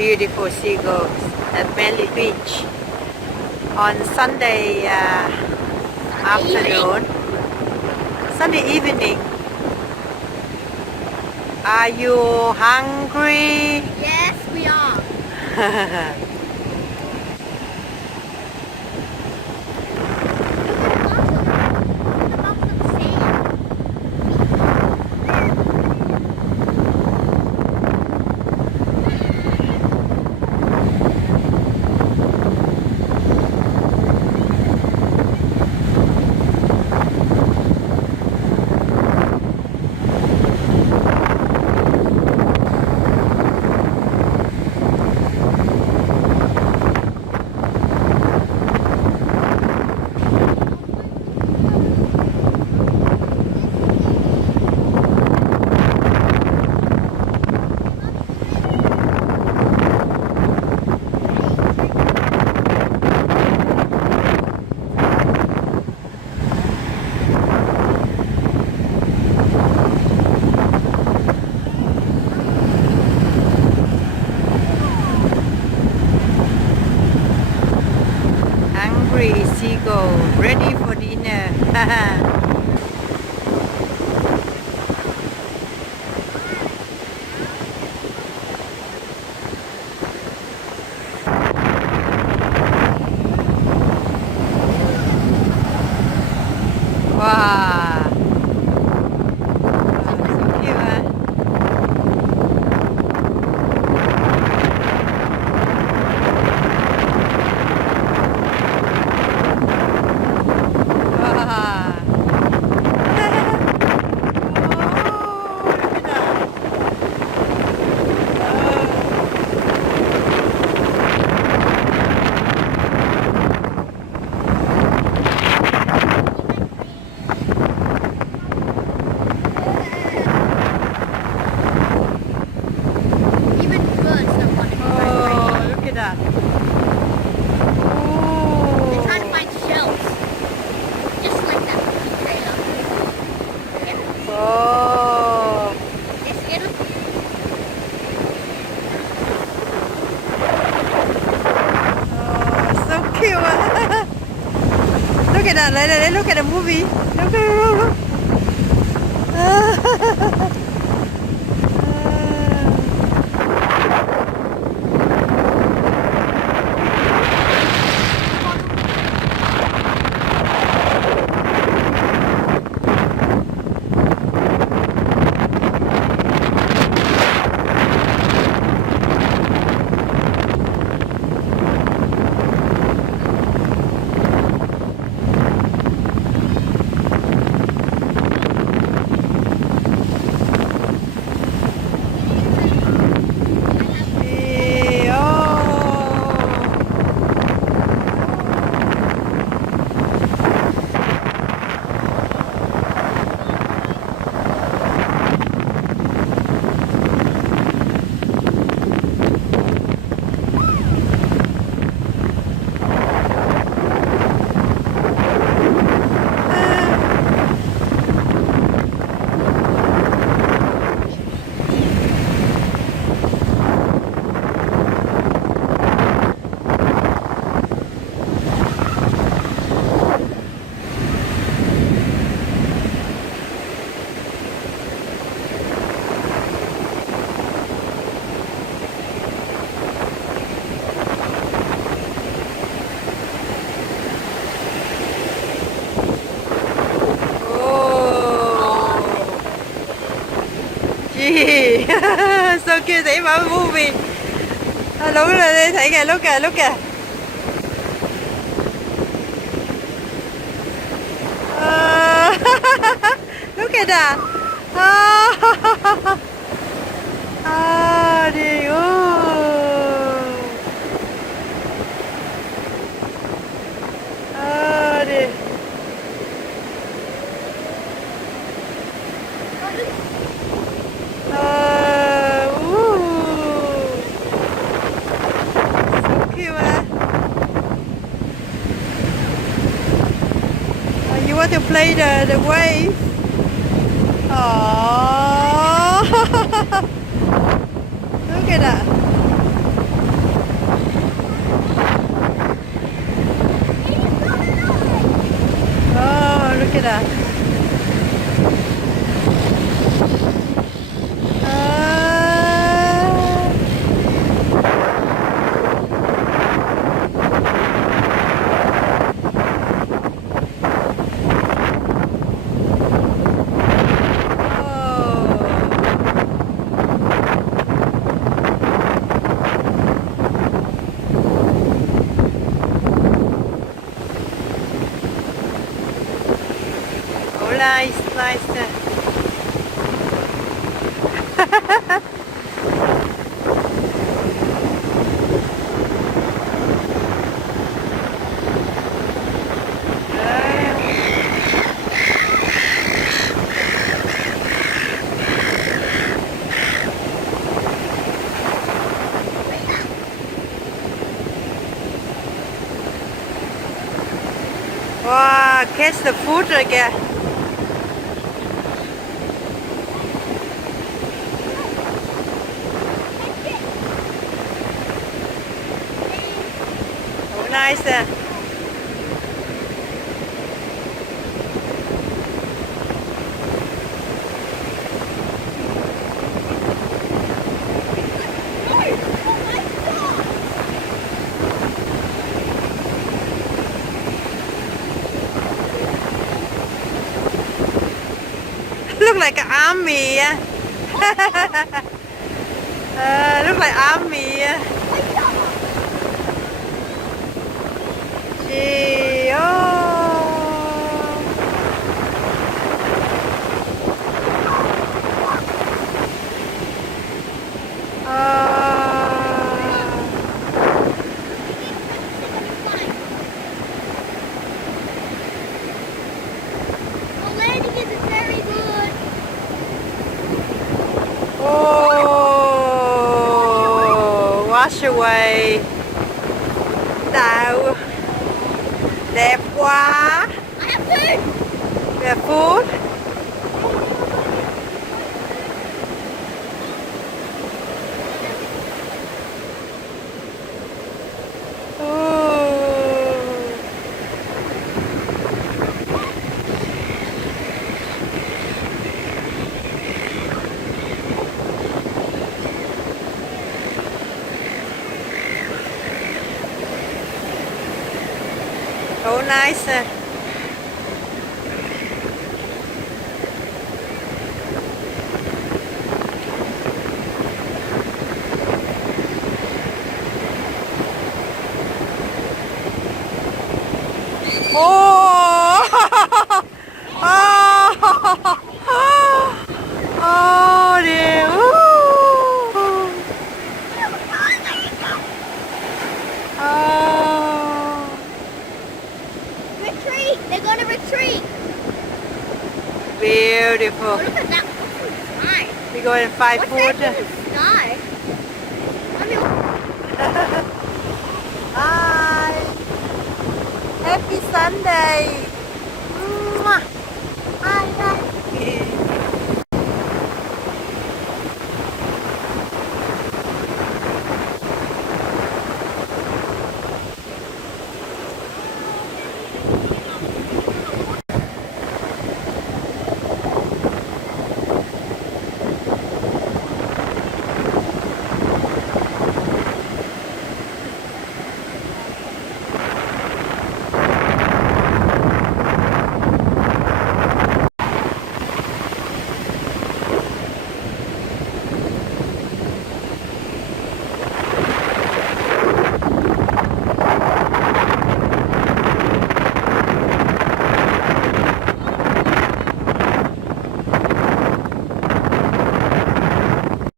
beautiful seagulls at Manly Beach on Sunday afternoon, Sunday evening. Are you hungry? Yes, we are. Hungry seagull, ready for dinner. Wow. So cute, huh? Wow. Oh, look at that. Even birds don't want to be Oh, look at that. They're trying to Oh. find shells. Just like that trailer. Oh. They're scared of Oh, so cute. Look at that. Look at the movie. Look. Hey, oh. Gee, so cute, thấy mà movie. Đúng rồi, đi thấy kìa, look kìa. Look at that. Đi. Đi. So cute, huh? You want to play the wave? Oh, look at that. nice. Wow, catch the food again. Oh, nice. Look like an army. Look like army. Gee, oh. The landing isn't very good. Oh, wash away. Đào. Đẹp quá. I have food. We have food. Oh, nice. Oh! Oh, dear. Ooh. Oh. Retreat. They're going to retreat. Beautiful. Oh, look at that. Nice. We go and find What's food. that?